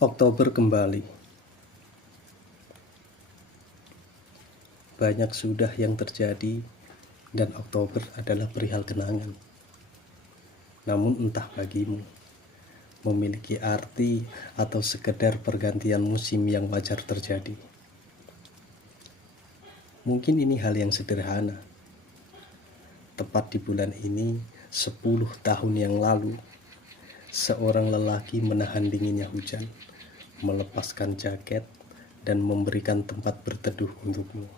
Oktober kembali. Banyak sudah yang terjadi dan Oktober adalah perihal kenangan. Namun entah bagimu, memiliki arti atau sekedar pergantian musim yang wajar terjadi. Mungkin ini hal yang sederhana. Tepat di bulan ini, 10 tahun yang lalu, seorang lelaki menahan dinginnya hujan, melepaskan jaket, dan memberikan tempat berteduh untukmu.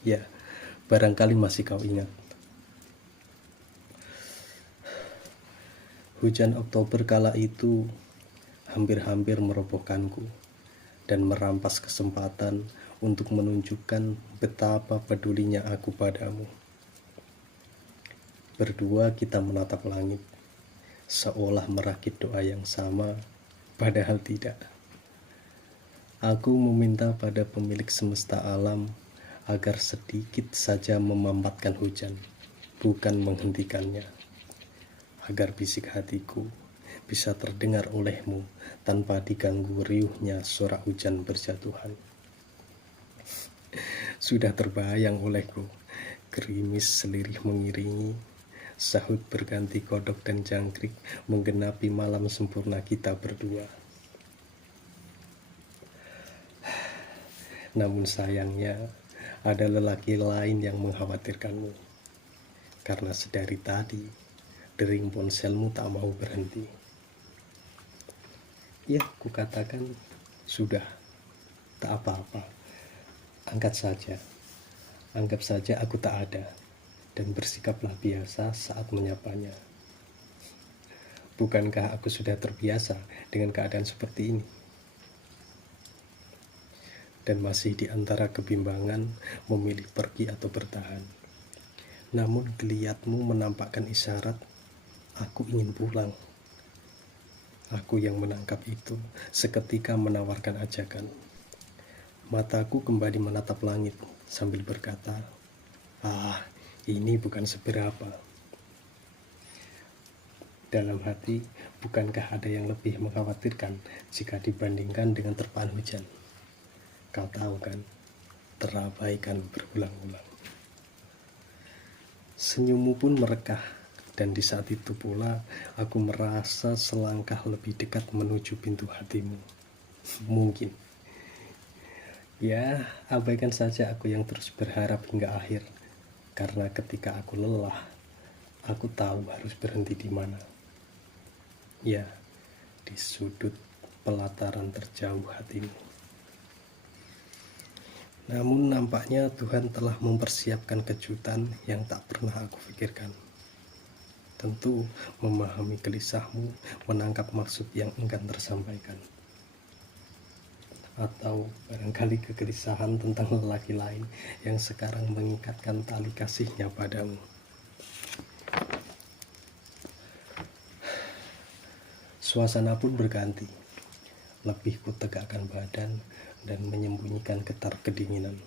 Ya, barangkali masih kau ingat. Hujan Oktober kala itu hampir-hampir merobohkanku dan merampas kesempatan untuk menunjukkan betapa pedulinya aku padamu. Berdua kita menatap langit, seolah merakit doa yang sama, padahal tidak. Aku meminta pada pemilik semesta alam agar sedikit saja memambatkan hujan, bukan menghentikannya. Agar bisik hatiku bisa terdengar olehmu tanpa diganggu riuhnya sorak hujan berjatuhan. Sudah terbayang olehku, gerimis selirih mengiringi, sahut berganti kodok dan jangkrik menggenapi malam sempurna kita berdua. Namun sayangnya, ada lelaki lain yang mengkhawatirkanmu. Karena sedari tadi, dering ponselmu tak mau berhenti. Ya, kukatakan, sudah, tak apa-apa. Angkat saja. Anggap saja aku tak ada. Dan bersikaplah biasa saat menyapanya. Bukankah aku sudah terbiasa dengan keadaan seperti ini? Dan masih di antara kebimbangan memilih pergi atau bertahan. Namun geliatmu menampakkan isyarat, aku ingin pulang. Aku yang menangkap itu seketika menawarkan ajakan. Mataku kembali menatap langit sambil berkata, ini bukan seberapa. Dalam hati, bukankah ada yang lebih mengkhawatirkan jika dibandingkan dengan terpaan hujan? Kau tahu kan, terabaikan berulang-ulang. Senyummu pun merekah, dan di saat itu pula aku merasa selangkah lebih dekat menuju pintu hatimu. Mungkin. Ya, abaikan saja aku yang terus berharap hingga akhir. Karena ketika aku lelah, aku tahu harus berhenti di mana. Ya, di sudut pelataran terjauh hatimu. Namun nampaknya Tuhan telah mempersiapkan kejutan yang tak pernah aku pikirkan. Tentu memahami gelisahmu, menangkap maksud yang enggan tersampaikan. Atau barangkali kegelisahan tentang lelaki lain yang sekarang mengikatkan tali kasihnya padamu. Suasana pun berganti. Lebih kutegakkan badan dan menyembunyikan getar kedinginan.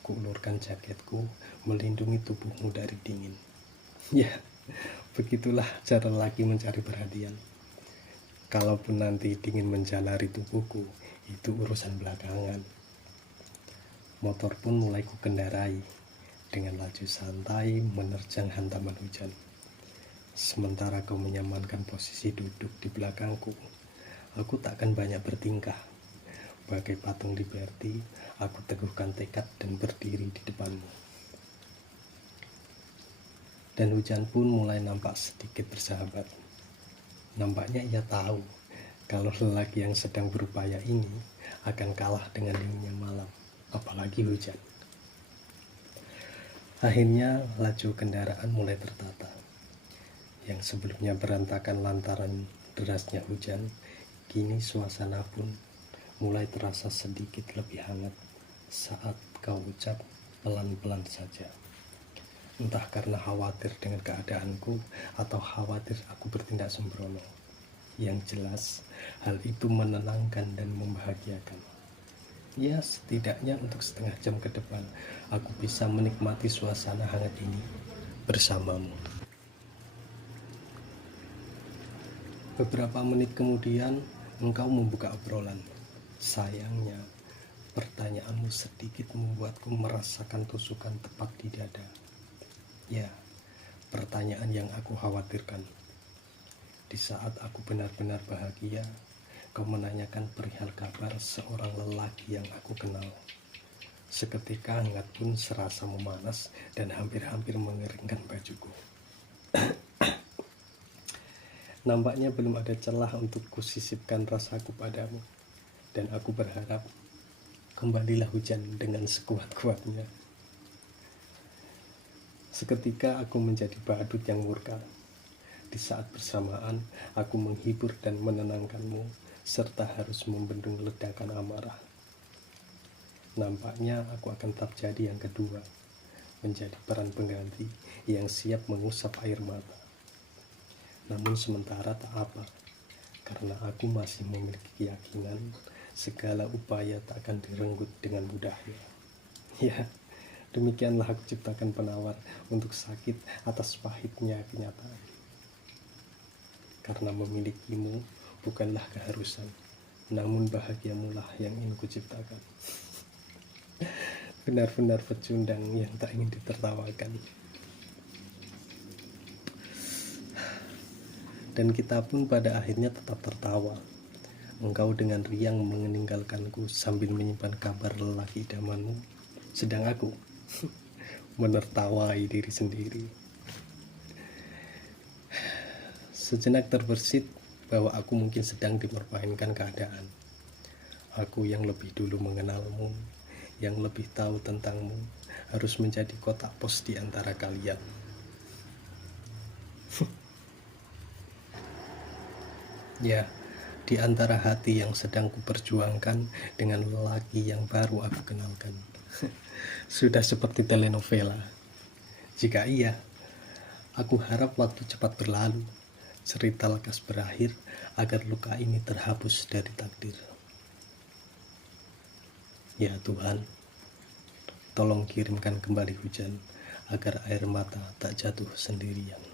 Kuulurkan jaketku, melindungi tubuhmu dari dingin. Ya, begitulah cara lelaki mencari perhatian. Kalaupun nanti dingin menjalari tubuhku, itu urusan belakangan. Motor pun mulai kukendarai dengan laju santai menerjang hantaman hujan. Sementara kau menyamankan posisi duduk di belakangku, aku takkan banyak bertingkah. Bagai patung Liberty, aku teguhkan tekad dan berdiri di depanmu. Dan hujan pun mulai nampak sedikit bersahabat. Nampaknya ia tahu kalau lelaki yang sedang berupaya ini akan kalah dengan dinginnya malam, apalagi hujan. Akhirnya laju kendaraan mulai tertata. Yang sebelumnya berantakan lantaran derasnya hujan, kini suasana pun mulai terasa sedikit lebih hangat saat kau ucap pelan-pelan saja. Entah karena khawatir dengan keadaanku atau khawatir aku bertindak sembrono. Yang jelas, hal itu menenangkan dan membahagiakan. Ya, setidaknya untuk setengah jam ke depan, aku bisa menikmati suasana hangat ini bersamamu. Beberapa menit kemudian, engkau membuka obrolan. Sayangnya, pertanyaanmu sedikit membuatku merasakan tusukan tepat di dada. Ya, pertanyaan yang aku khawatirkan. Di saat aku benar-benar bahagia, kau menanyakan perihal kabar seorang lelaki yang aku kenal. Seketika hangat pun serasa memanas dan hampir-hampir mengeringkan bajuku. Nampaknya belum ada celah untuk kusisipkan rasaku padamu, dan aku berharap kembalilah hujan dengan sekuat-kuatnya. Seketika aku menjadi badut yang murka. Di saat bersamaan, aku menghibur dan menenangkanmu, serta harus membendung ledakan amarah. Nampaknya aku akan tetap jadi yang kedua, menjadi peran pengganti yang siap mengusap air mata. Namun sementara tak apa, karena aku masih memiliki keyakinan segala upaya tak akan direnggut dengan mudahnya. Ya, demikianlah aku ciptakan penawar untuk sakit atas pahitnya kenyataan. Karena memilikimu bukanlah keharusan, namun bahagiamulah yang ingin kuciptakan. Benar-benar pecundang yang tak ingin ditertawakan. Dan kita pun pada akhirnya tetap tertawa. Engkau dengan riang meninggalkanku sambil menyimpan kabar lelaki idamanmu, sedang aku menertawai diri sendiri. Sejenak terbersit bahwa aku mungkin sedang dipermainkan keadaan. Aku yang lebih dulu mengenalmu, yang lebih tahu tentangmu, harus menjadi kotak pos di antara kalian. Ya, di antara hati yang sedang kuperjuangkan dengan lelaki yang baru aku kenalkan. Sudah seperti telenovela. Jika iya, aku harap waktu cepat berlalu, cerita lekas berakhir agar luka ini terhapus dari takdir. Ya Tuhan, tolong kirimkan kembali hujan agar air mata tak jatuh sendirian.